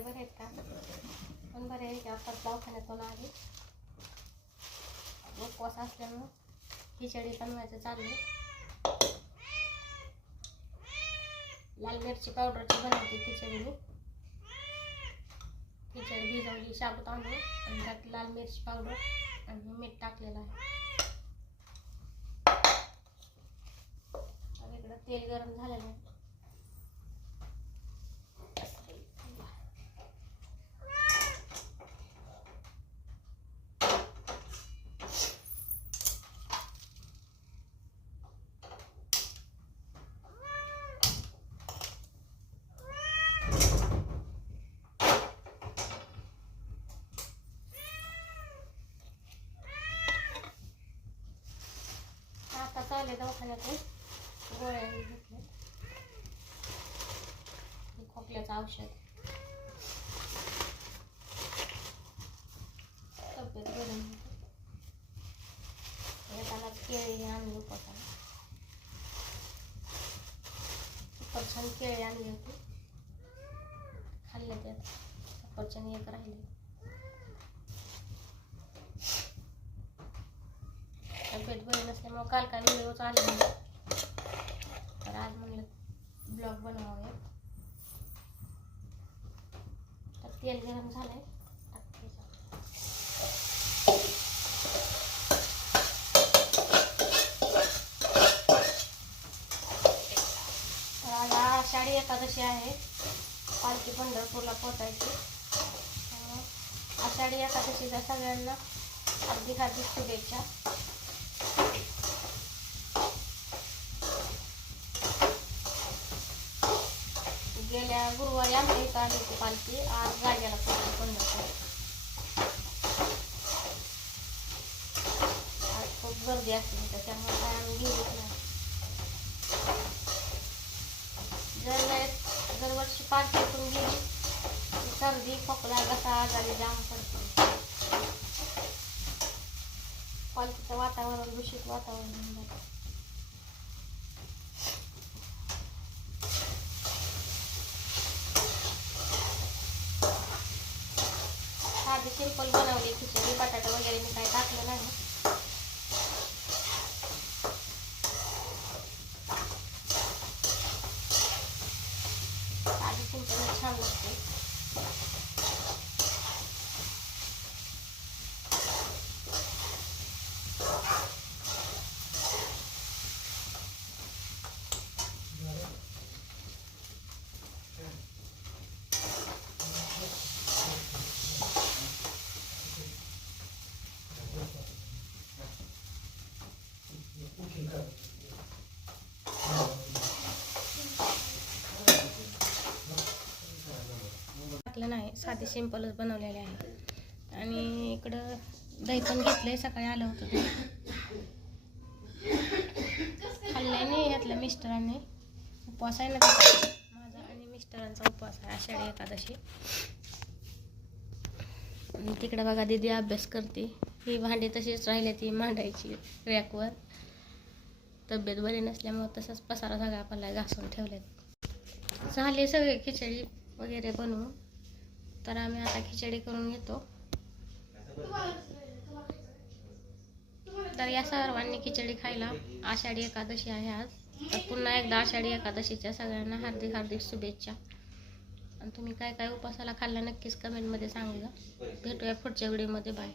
सगळे बरे आहेत का? पण बरे आहे की आता दवाखान्यातून आले. उपवास असल्यामुळं खिचडी बनवायचं चालू लाल मिरची पावडरची बनवते खिचडी मी. खिचडी भिजवली शाबू तांदूळ आणि त्यात लाल मिरची पावडर आणि मीठ टाकलेलं आहे. तेल गरम झालेलं आहे. आले दवाखान्यातून. गोळ्या घेतल्या. खोकल्याचं औषध. तब्येत गरम येताना केळी आणली उपवासाला सफरचंद केळी आणली होती. खाल्ले त्यात. सफरचंद एक राहिले. तब्येत काल काल काय व्हिडिओच आले नाही तर आज म्हणलं ब्लॉग बनवावे तर तेल गरम झालंय. आहे तर आज आषाढी एकादशी आहे. पालखी पंढरपूरला पोचायची आषाढी एकादशीच्या सगळ्यांना हार्दिक हार्दिक शुभेच्छा. गेल्या गुरुवारी आमच्या इथं आली होती पालखी. आज गाड्याला पोहोचली पंढरपूर आज खूप गर्दी असते इथं त्यामुळे काय आम्ही गेलोच नाही. जर नाही दरवर्षी पालखीतून गेली. की सर्दी खोकला घसा आजारी जाम पडतो. पालखीचं वातावरण दूषित वातावरण साधी सिंपल बनवली खिचडी बटाटा वगैरे मी काही टाकलं नाही. आधी सिंपल छान लागते टाकलं नाही साधे सिंपलच बनवलेले आहे. आणि इकडं दही पण घेतलंय सकाळी आलं होतं. ते खाल्लंय नाही यातल्या मिस्टरांनी उपवास आहे ना माझा आणि मिस्टरांचा उपवास आहे आषाढी एकादशी. आणि तिकडं बघा दीदी अभ्यास करते. ही भांडी तशीच राहिली ती मांडायची रॅकवर. तब्येत बरी नसल्यामुळं तसंच पसारा सगळा आपल्याला घासून ठेवलेत झाले सगळे खिचडी वगैरे बनवून. तर आम्ही आता खिचडी करून घेतो. तर या सर्वांनी खिचडी खायला आषाढी एकादशी आहे आज. तर पुन्हा एकदा आषाढी एकादशीच्या सगळ्यांना हार्दिक हार्दिक शुभेच्छा. आणि तुम्ही काय काय उपासाला खाल्ला नक्कीच कमेंटमध्ये सांगा. भेटूया पुढच्या व्हिडिओमध्ये बाय